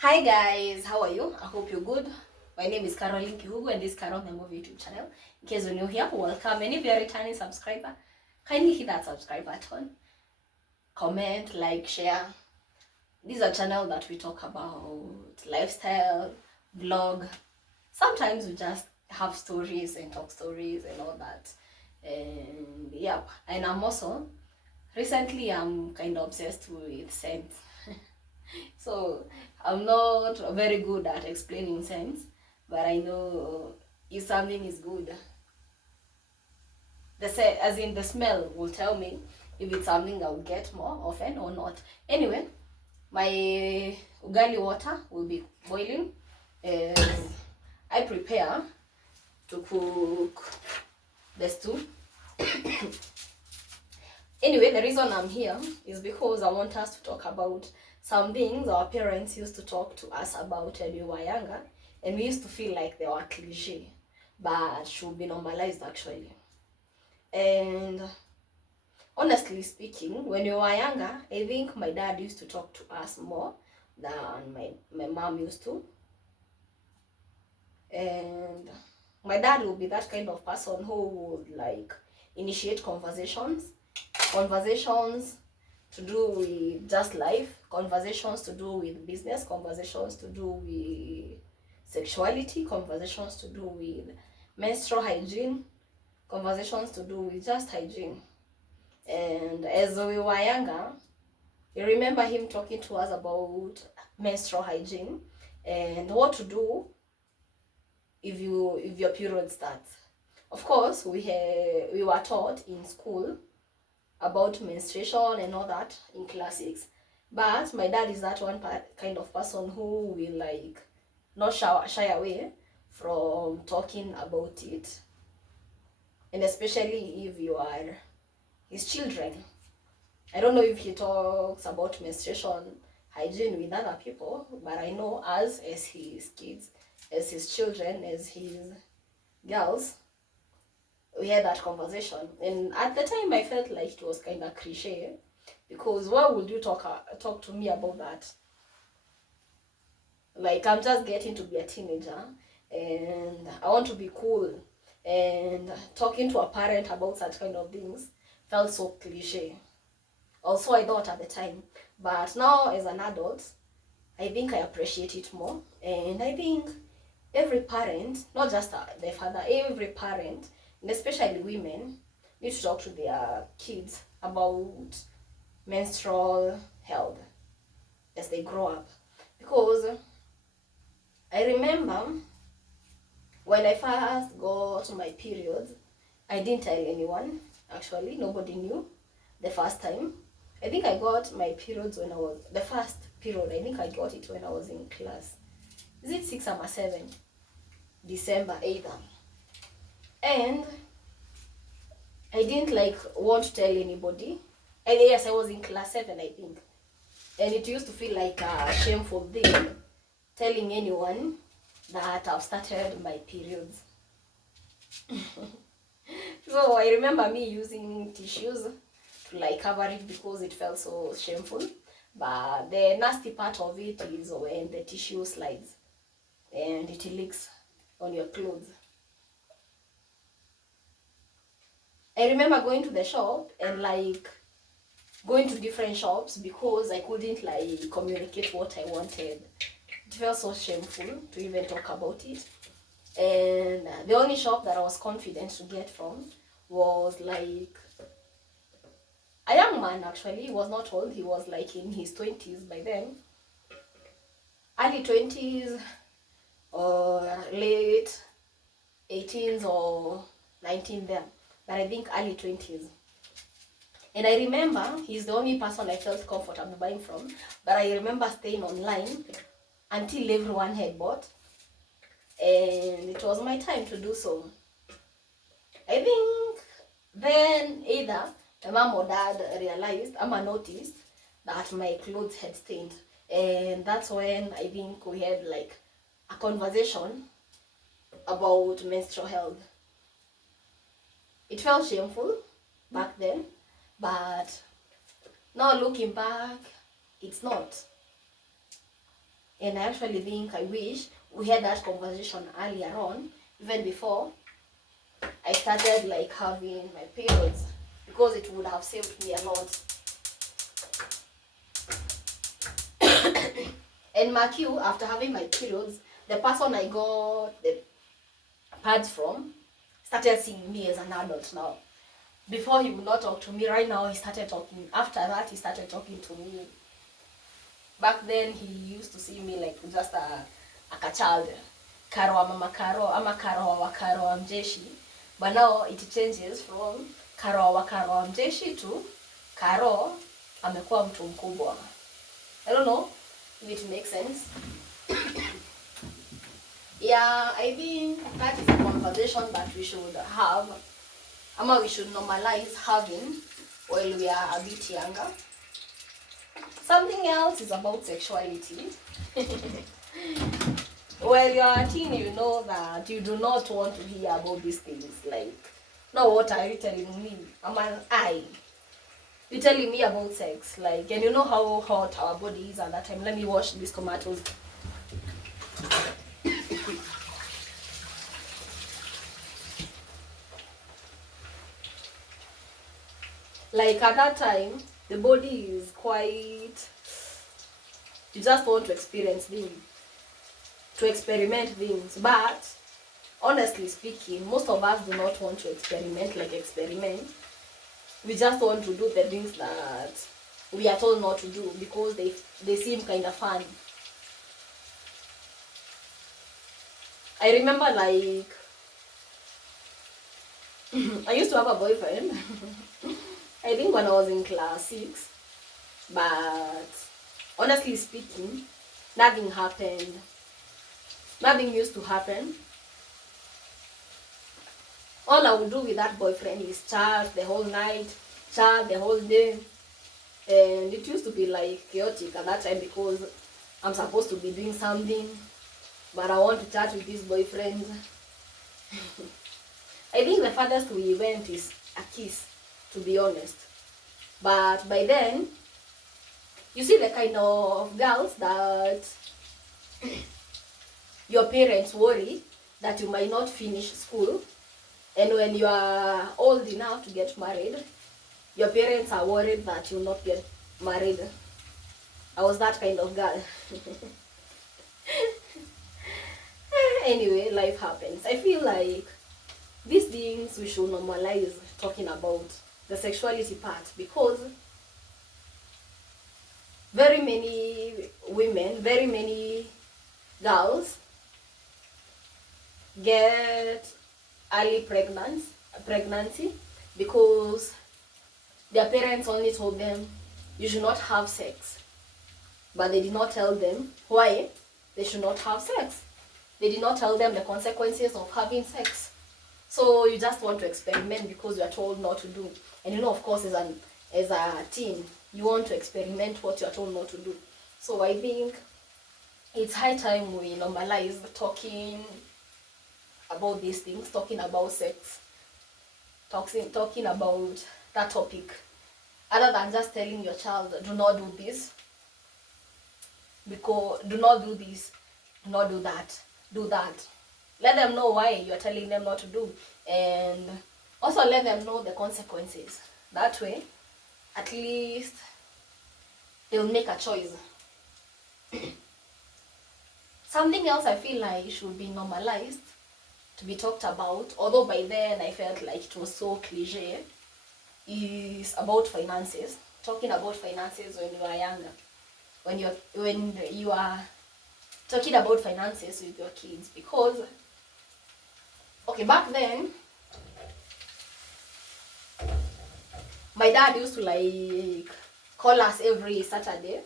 Hi guys, how are you? I hope you're good. My name is Caroline Kihugu and this is Carol Nemo YouTube channel. In case you're new here, welcome. And if you're a returning subscriber, kindly hit that subscribe button. Comment, like, share. This is a channel that we talk about lifestyle, vlog. Sometimes we just have stories and talk stories and all that. And yeah, and recently I'm kind of obsessed with scents. So I'm not very good at explaining scents, but I know if something is good, the smell will tell me if it's something I'll get more often or not. Anyway, my ugali water will be boiling as I prepare to cook the stew. Anyway, the reason I'm here is because I want us to talk about some things our parents used to talk to us about when we were younger, and we used to feel like they were cliché, but should be normalized actually. And honestly speaking, when we were younger, I think my dad used to talk to us more than my mom used to. And my dad would be that kind of person who would like initiate conversations to do with just life, conversations to do with business, conversations to do with sexuality, conversations to do with menstrual hygiene, conversations to do with just hygiene. And as we were younger, you remember him talking to us about menstrual hygiene and what to do if your period starts. Of course, we were taught in school about menstruation and all that in classics, but my dad is that kind of person who will like not shy away from talking about it, and especially if you are his children. I don't know if he talks about menstruation hygiene with other people, but I know us as his kids, as his children, as his girls, we had that conversation. And at the time I felt like it was kind of cliche, because why would you talk to me about that? Like, I'm just getting to be a teenager and I want to be cool, and talking to a parent about such kind of things felt so cliche. Also, I thought at the time, but now as an adult, I think I appreciate it more. And I think every parent, not just the father, every parent, and especially women, need to talk to their kids about menstrual health as they grow up. Because I remember when I first got my periods, I didn't tell anyone. Actually, nobody knew the first time. I think I got my periods when I was, the first period, I think I got it when I was in class. Is it 6 or 7? December either. And I didn't like want to tell anybody. And yes, I was in class 7, I think. And it used to feel like a shameful thing telling anyone that I've started my periods. So I remember me using tissues to like cover it because it felt so shameful. But the nasty part of it is when the tissue slides and it leaks on your clothes. I remember going to the shop and like going to different shops because I couldn't like communicate what I wanted. It felt so shameful to even talk about it. And the only shop that I was confident to get from was like a young man. Actually, he was not old, he was like in his 20s by then, early 20s or late 18s or 19 there, but I think early 20s. And I remember he's the only person I felt comfortable buying from, but I remember staying online until everyone had bought, and it was my time to do so. I think then either my mom or dad realized, noticed that my clothes had stained, and that's when I think we had like a conversation about menstrual health. It felt shameful back then, but now looking back, it's not. And I actually think I wish we had that conversation earlier on, even before I started like having my periods, because it would have saved me a lot. And mark you, after having my periods, the person I got the pads from started seeing me as an adult now. Before he would not talk to me, right now he started talking. After that, he started talking to me. Back then, he used to see me like just a child. Karo wa mama Karo, ama Karo wa mjeshi. But now it changes from Karo wa mjeshi to Karo amekuwa mtu mkubwa. I don't know if it makes sense. Yeah, I think that is a conversation that we should have. Ama we should normalize having while we are a bit younger. Something else is about sexuality. When you are a teen, you know that you do not want to hear about these things. Like, no, what are you telling me? You're telling me about sex. Like, and you know how hot our body is at that time. Let me wash these tomatoes. Like, at that time, the body is quite... You just want to experience things. To experiment things. But, honestly speaking, most of us do not want to experiment. We just want to do the things that we are told not to do because they seem kind of fun. I remember, like, I used to have a boyfriend. I think when I was in class 6. But honestly speaking, nothing happened. Nothing used to happen. All I would do with that boyfriend is chat the whole night, chat the whole day. And it used to be like chaotic at that time because I'm supposed to be doing something, but I want to chat with this boyfriend. I think the farthest we went is a kiss, to be honest. But by then, you see the kind of girls that your parents worry that you might not finish school, and when you are old enough to get married, your parents are worried that you'll not get married. I was that kind of girl. Anyway, life happens. I feel like these things we should normalize talking about the sexuality part, because very many women, very many girls get early pregnancy because their parents only told them you should not have sex, but they did not tell them why they should not have sex. They did not tell them the consequences of having sex. So you just want to experiment because you are told not to do. And you know, of course, as a teen, you want to experiment what you are told not to do. So I think it's high time we normalize talking about these things, talking about sex, talking about that topic, other than just telling your child, do not do this, because do not do this, do not do that, do that. Let them know why you're telling them not to do, and also let them know the consequences. That way, at least they'll make a choice. Something else I feel like should be normalized to be talked about, although by then I felt like it was so cliche, is about finances. Talking about finances when you are younger, when you are talking about finances with your kids, because okay, back then my dad used to like call us every Saturday.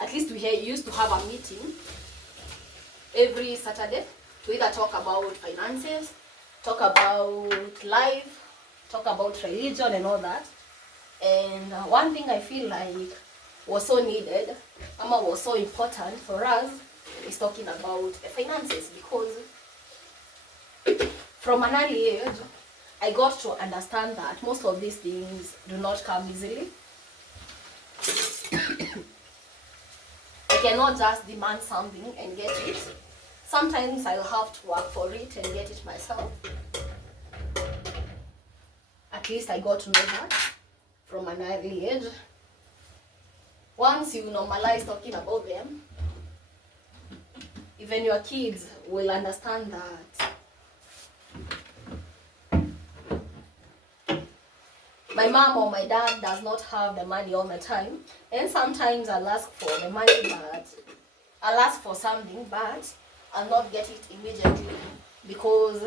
At least we used to have a meeting every Saturday to either talk about finances, talk about life, talk about religion and all that. And one thing I feel like was so needed, was so important for us, is talking about the finances, because from an early age, I got to understand that most of these things do not come easily. I I cannot just demand something and get it. Sometimes I'll have to work for it and get it myself. At least I got to know that from an early age. Once you normalize talking about them, even your kids will understand that my mom or my dad does not have the money all the time, and sometimes I'll ask for the money, but I'll ask for something, but I'll not get it immediately because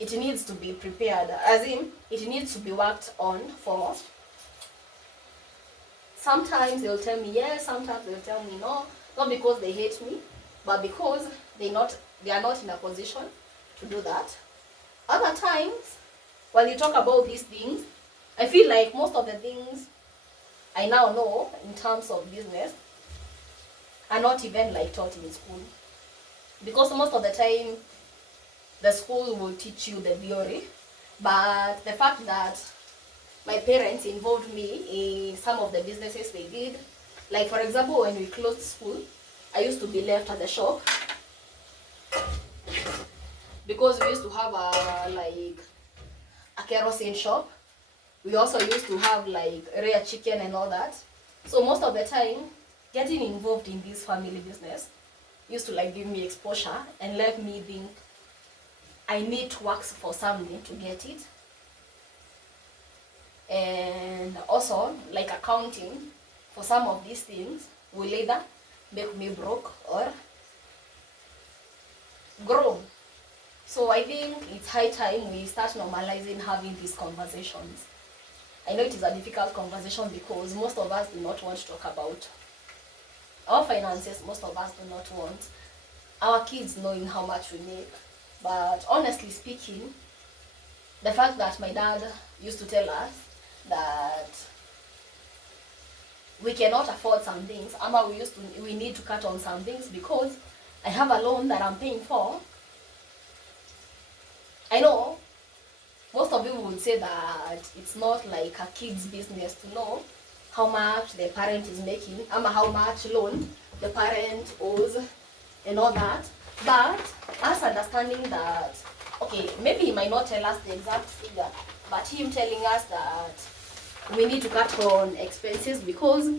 it needs to be prepared, as in it needs to be worked on for. Sometimes they'll tell me yes, sometimes they'll tell me no, not because they hate me, but because they are not in a position to do that. Other times, when you talk about these things, I feel like most of the things I now know in terms of business are not even like taught in school. Because most of the time, the school will teach you the theory, but the fact that my parents involved me in some of the businesses they did, like for example, when we closed school, I used to be left at the shop because we used to have a kerosene shop. We also used to have like rare chicken and all that. So most of the time, getting involved in this family business used to like give me exposure and let me think I need to work for something to get it. And also, like accounting, for some of these things will either make me broke or grow. So I think it's high time we start normalizing having these conversations. I know it is a difficult conversation because most of us do not want to talk about our finances. Most of us do not want our kids knowing how much we make. But honestly speaking, the fact that my dad used to tell us that we cannot afford some things, we need to cut on some things because I have a loan that I'm paying for. I know most of you would say that it's not like a kid's business to know how much the parent is making, how much loan the parent owes and all that. But us understanding that, okay, maybe he might not tell us the exact figure, but him telling us that we need to cut on expenses because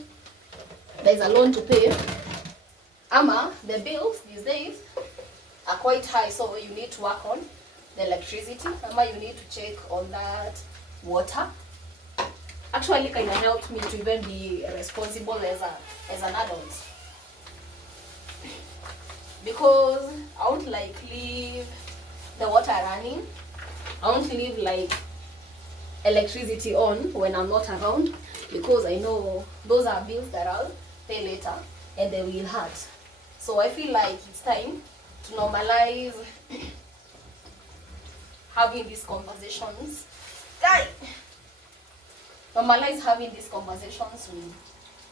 there's a loan to pay. The bills these days are quite high, so you need to work on the electricity. You need to check on that water. Actually, kind of helped me to even be responsible as an adult. Because I won't like leave the water running. I won't leave like electricity on when I'm not around because I know those are bills that I'll pay later and they will hurt. So I feel like it's time to normalize having these conversations. Normalize having these conversations with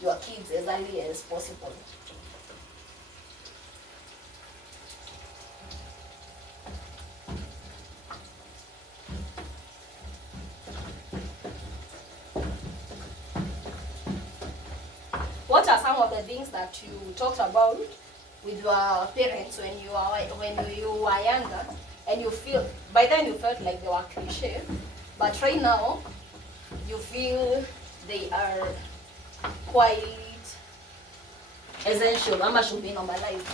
your kids as early as possible. What are some of the things that you talked about with your parents when you were younger, and you feel by then you felt like they were cliché, but right now you feel they are quite essential, should be normalized?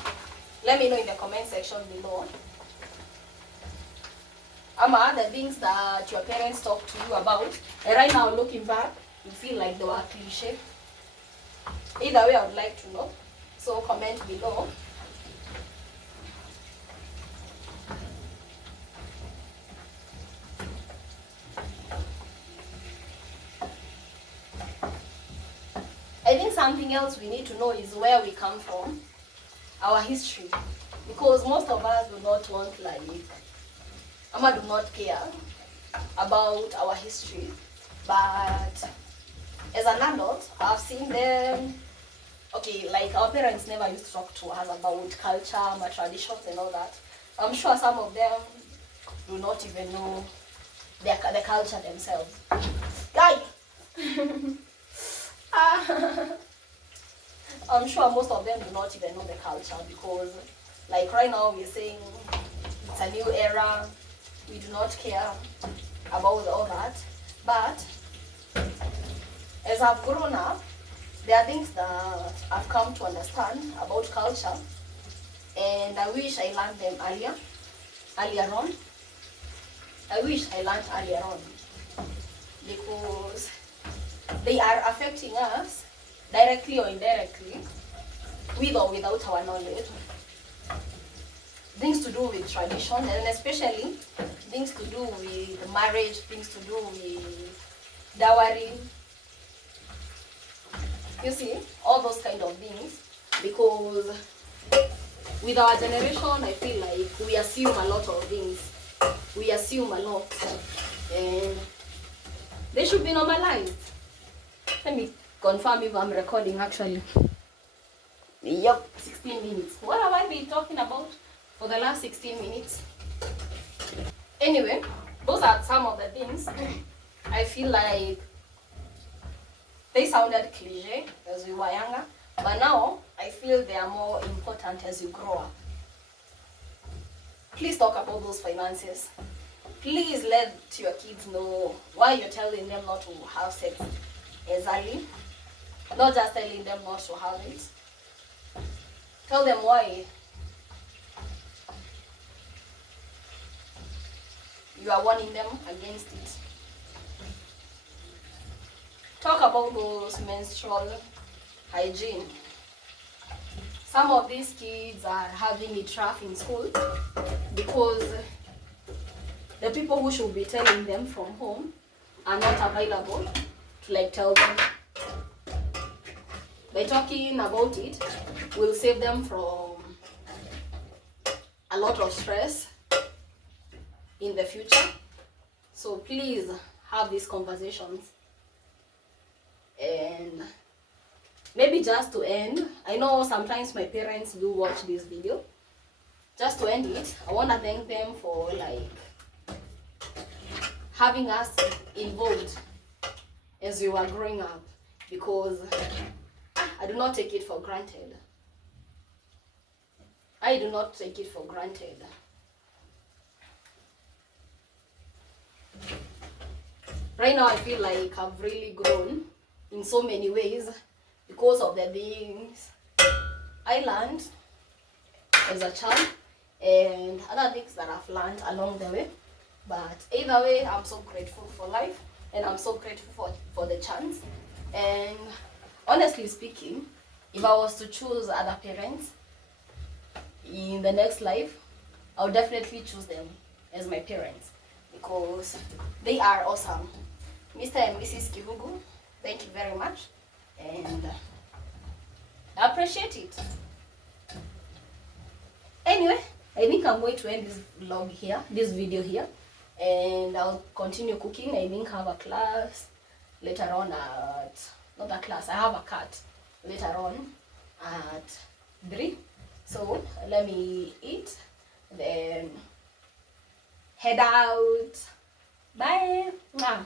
Let me know in the comment section below. The things that your parents talked to you about, and right now looking back, you feel like they were cliché. Either way, I would like to know. So comment below. I think something else we need to know is where we come from, our history. Because most of us do not want do not care about our history. But as an adult, I've seen them. Okay, like our parents never used to talk to us about culture, my traditions and all that. I'm sure some of them do not even know the culture themselves. Guy! I'm sure most of them do not even know the culture, because like right now we're saying it's a new era, we do not care about all that. But as I've grown up, there are things that I've come to understand about culture, and I wish I learned them earlier on. I wish I learned earlier on, because they are affecting us directly or indirectly, with or without our knowledge. Things to do with tradition, and especially things to do with marriage, things to do with dowry. You see, all those kind of things. Because with our generation, I feel like we assume a lot of things. We assume a lot, and they should be normalized. Let me confirm if I'm recording actually. Yep, 16 minutes. What have I been talking about for the last 16 minutes? Anyway, those are some of the things I feel like they sounded cliche as we were younger, but now I feel they are more important as you grow up. Please talk about those finances. Please let your kids know why you're telling them not to have sex as early. Not just telling them not to have it. Tell them why you are warning them against it. Talk about those menstrual hygiene. Some of these kids are having it rough in school because the people who should be telling them from home are not available to like tell them. By talking about it, will save them from a lot of stress in the future. So please have these conversations. And maybe just to end, I know sometimes my parents do watch this video. Just to end it, I want to thank them for like having us involved as we were growing up, because I do not take it for granted. I do not take it for granted. Right now I feel like I've really grown in so many ways because of the things I learned as a child and other things that I've learned along the way. But either way, I'm so grateful for life, and I'm so grateful for the chance. And honestly speaking, if I was to choose other parents in the next life, I would definitely choose them as my parents, because they are awesome. Mr. and Mrs. Kihugu, thank you very much, and I appreciate it. Anyway, I think I'm going to end this vlog here, this video here, and I'll continue cooking. I think I have a class later on at, not a class, I have a cut later on at 3. So let me eat, then head out. Bye. Mwah.